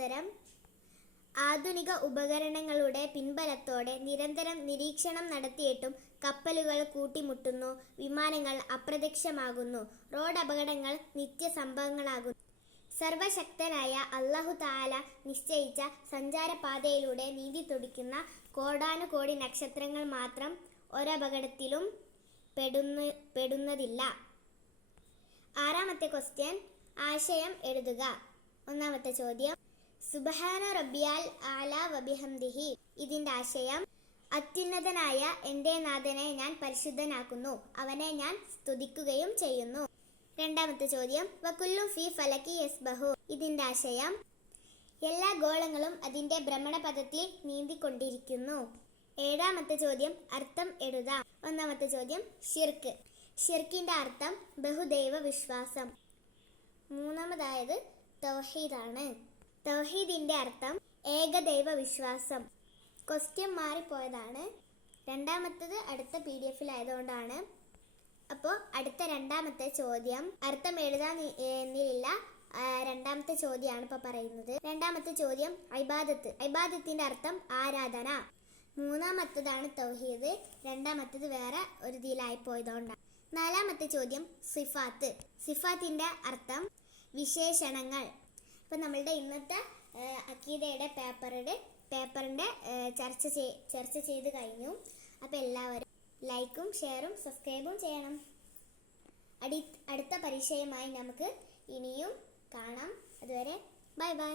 ഉത്തരം ആധുനിക ഉപകരണങ്ങളുടെ പിൻബലത്തോടെ നിരന്തരം നിരീക്ഷണം നടത്തിയിട്ടും കപ്പലുകൾ കൂട്ടിമുട്ടുന്നു, വിമാനങ്ങൾ അപ്രത്യക്ഷമാകുന്നു, റോഡ് അപകടങ്ങൾ നിത്യസംഭവങ്ങളാകുന്നു. സർവശക്തനായ അല്ലാഹു തആല നിശ്ചയിച്ച സഞ്ചാരപാതയിലൂടെ നീന്തിത്തുടിക്കുന്ന കോടാനുകോടി നക്ഷത്രങ്ങൾ മാത്രം ഒരപകടത്തിലും പെടുന്നതില്ല. ആറാമത്തെ ക്വസ്റ്റ്യൻ, ആശയം എഴുതുക. ഒന്നാമത്തെ ചോദ്യം, സുബ്ഹാന റബ്ബിയൽ അഅല വബിഹംദിഹി. ഇതിന്റെ ആശയം, അത്യുന്നതനായ എൻ്റെ നാഥനെ ഞാൻ പരിശുദ്ധനാക്കുന്നു, അവനെ ഞാൻ സ്തുതിക്കുകയും ചെയ്യുന്നു. രണ്ടാമത്തെ ചോദ്യം, വകുല്ലു ഫീ ഫലകി യസ്ബഹു. ഇതിന്റെ ആശയം, എല്ലാ ഗോളങ്ങളും അതിന്റെ ഭ്രമണപഥത്തിൽ നീന്തിക്കൊണ്ടിരിക്കുന്നു. ഏഴാമത്തെ ചോദ്യം, അർത്ഥം എഴുതാം. ഒന്നാമത്തെ ചോദ്യം, ഷിർക്ക്. ഷിർക്കിന്റെ അർത്ഥം ബഹുദൈവ വിശ്വാസം. മൂന്നാമതായത് തൗഹീദാണ്. തൗഹീദിന്റെ അർത്ഥം ഏകദൈവ വിശ്വാസം. ക്വസ്റ്റ്യൻ മാറിപ്പോയതാണ്. രണ്ടാമത്തത് അടുത്ത PDF-ലായതുകൊണ്ടാണ്. അപ്പോൾ അടുത്ത രണ്ടാമത്തെ ചോദ്യം അർത്ഥം എഴുതാൻ എന്നില്ല. രണ്ടാമത്തെ ചോദ്യമാണ് ഇപ്പോൾ പറയുന്നത്. രണ്ടാമത്തെ ചോദ്യം, ഇബാദത്ത്. ഇബാദത്തിന്റെ അർത്ഥം ആരാധന. മൂന്നാമത്തതാണ് തൗഹീദ്. രണ്ടാമത്തത് വേറെ ഒരു ഇതിലായി പോയതുകൊണ്ടാണ്. നാലാമത്തെ ചോദ്യം, സിഫാത്ത്. സിഫാത്തിന്റെ അർത്ഥം വിശേഷണങ്ങൾ. അപ്പം നമ്മളുടെ ഇന്നത്തെ അക്കീദയുടെ പേപ്പറിൻ്റെ ചർച്ച ചെയ്ത് കഴിഞ്ഞു. അപ്പോൾ എല്ലാവരും ലൈക്കും ഷെയറും സബ്സ്ക്രൈബും ചെയ്യണം. അടുത്ത പരീക്ഷയുമായി നമുക്ക് ഇനിയും കാണാം. അതുവരെ ബൈ ബൈ.